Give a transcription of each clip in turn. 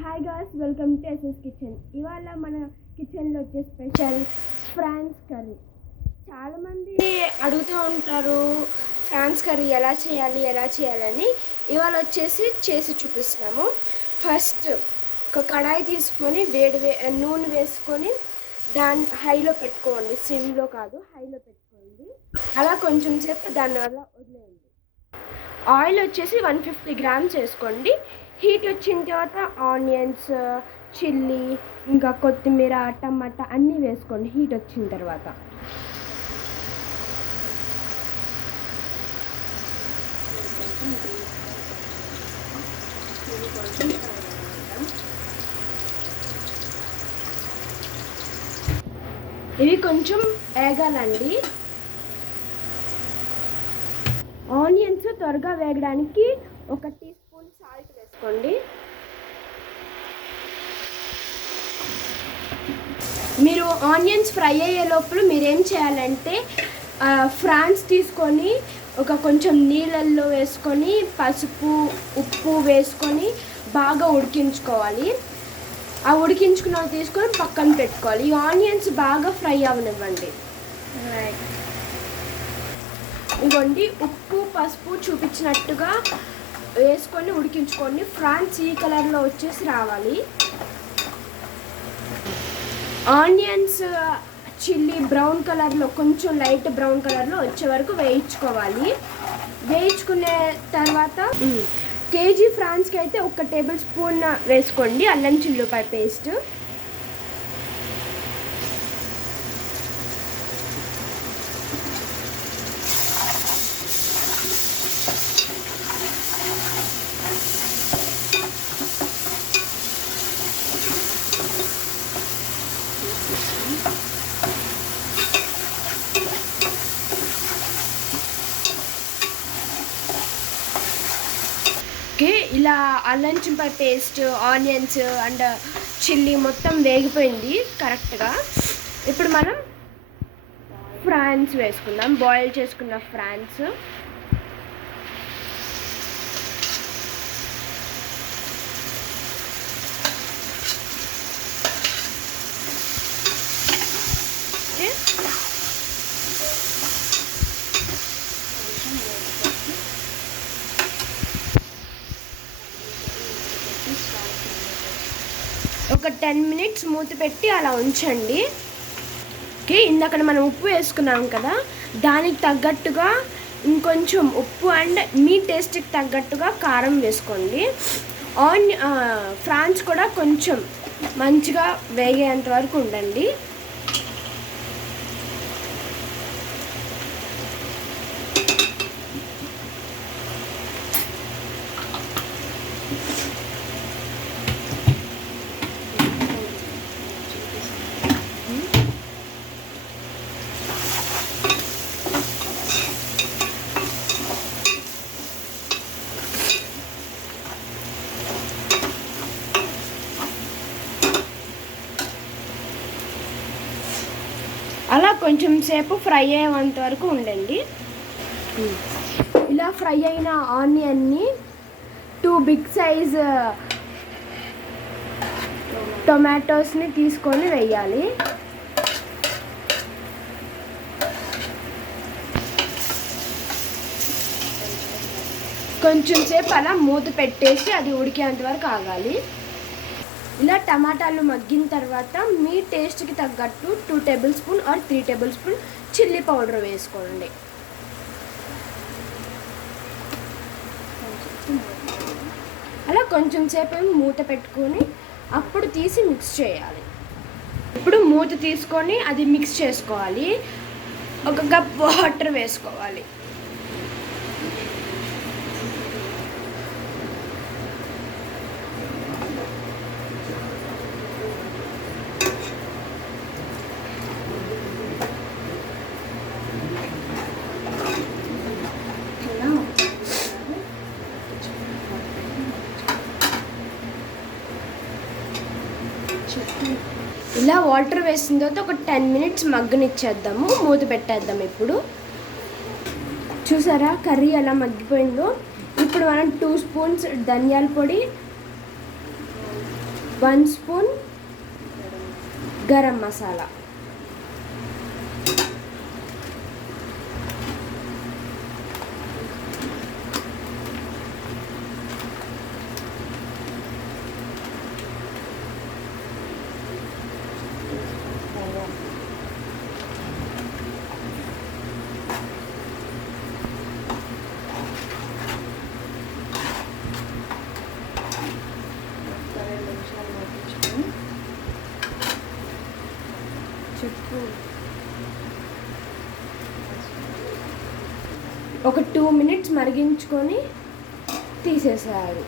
Hi guys, welcome to S S kitchen. ఇవాళ మన కిచెన్లో వచ్చే స్పెషల్ ఫ్రాన్స్ కర్రీ. చాలామంది అడుగుతూ ఉంటారు ఫ్రాన్స్ కర్రీ ఎలా చేయాలని. ఇవాళ చేసి చూపిస్తున్నాము. ఫస్ట్ ఒక కడాయి తీసుకొని నూనె వేసుకొని దాన్ని హైలో పెట్టుకోండి, సిమ్లో కాదు హైలో పెట్టుకోండి. అలా కొంచెం సేపు దానివల్ల వదిలేయండి. ఆయిల్ 150 గ్రామ్స్ వేసుకోండి. హీట్ వచ్చిన తర్వాత ఆనియన్స్, చిల్లీ, ఇంకా కొత్తిమీర, టమాటా అన్నీ వేసుకోండి. హీట్ వచ్చిన తర్వాత ఇవి కొంచెం వేగాలండి. ఆనియన్స్ త్వరగా వేగడానికి 1 టీ స్పూన్ సాల్ట్ వేసుకోండి. మీరు ఆనియన్స్ ఫ్రై అయ్యే లోపల మీరేం చేయాలంటే ఫ్రాన్స్ తీసుకొని కొంచెం నీళ్ళల్లో వేసుకొని పసుపు, ఉప్పు వేసుకొని బాగా ఉడికించుకోవాలి. ఆ ఉడికించుకున్న తీసుకొని పక్కన పెట్టుకోవాలి. ఈ ఆనియన్స్ బాగా ఫ్రై అవనివ్వండి. ఇవ్వండి, ఉప్పు పసుపు చూపించినట్టుగా వేసుకొని ఉడికించుకోండి. ఫ్రాన్స్ ఈ కలర్లో రావాలి. ఆనియన్స్, చిల్లీ బ్రౌన్ కలర్లో, కొంచెం లైట్ బ్రౌన్ కలర్లో వచ్చే వరకు వేయించుకోవాలి. వేయించుకునే తర్వాత కేజీ ఫ్రాన్స్కి అయితే 1 టేబుల్ స్పూన్ వేసుకోండి అల్లం చిల్లిపాయ పేస్ట్. ఇలా అల్లం చిల్లిపాయ పేస్ట్, ఆనియన్స్ అండ్ చిల్లీ మొత్తం వేగిపోయింది కరెక్ట్గా. ఇప్పుడు మనం ఫ్రాన్స్ వేసుకుందాం. బాయిల్ చేసుకున్న ఫ్రాన్స్ ఒక 10 మినిట్స్ మూత పెట్టి అలా ఉంచండి. ఇందాక మనం ఉప్పు వేసుకున్నాం కదా, దానికి తగ్గట్టుగా ఇంకొంచెం ఉప్పు అండ్ మీ టేస్ట్కి తగ్గట్టుగా కారం వేసుకోండి. ఫ్రాన్స్ కూడా కొంచెం మంచిగా వేగేంత వరకు ఉండండి. అలా కొంచెం సేపు ఫ్రై అయ్యేంత వరకు ఉండండి. ఇలా ఫ్రై అయిన ఆనియన్ని 2 బిగ్ సైజ్ టొమాటోస్ని తీసుకొని వేయాలి. కొంచెం సేపు అలా మూత పెట్టేసి అది ఉడికేంత వరకు ఆగాలి. ఇలా టమాటాలు మగ్గిన తర్వాత మీ టేస్ట్కి తగ్గట్టు 2 table spoon or 3 table spoon chilli powder వేసుకోండి. అలా కొంచెం సేపు మూత పెట్టుకొని అప్పుడు తీసి మిక్స్ చేయాలి. ఇప్పుడు మూత తీసుకొని అది మిక్స్ చేసుకోవాలి. 1 కప్ వాటర్ వేసుకోవాలి. ఇలా వాటర్ వేసిన తర్వాత ఒక 10 మినిట్స్ మగ్గనిచ్చేద్దాము. మూత పెట్టేద్దాం. ఇప్పుడు చూసారా కర్రీ ఎలా మగ్గిపోయిందో. ఇప్పుడు మనం 2 స్పూన్స్ ధనియాల పొడి, 1 స్పూన్ గరం మసాలా, ఒక 2 మినిట్స్ మరిగించుకొని తీసేసేయాలి.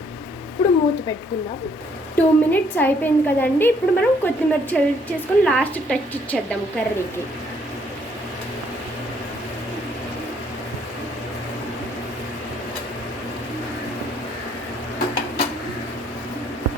ఇప్పుడు మూత పెట్టుకుందాం. 2 మినిట్స్ అయిపోయింది కదండి. ఇప్పుడు మనం కొత్తిమీర చేసుకొని లాస్ట్ టచ్ ఇచ్చేద్దాం కర్రీకి.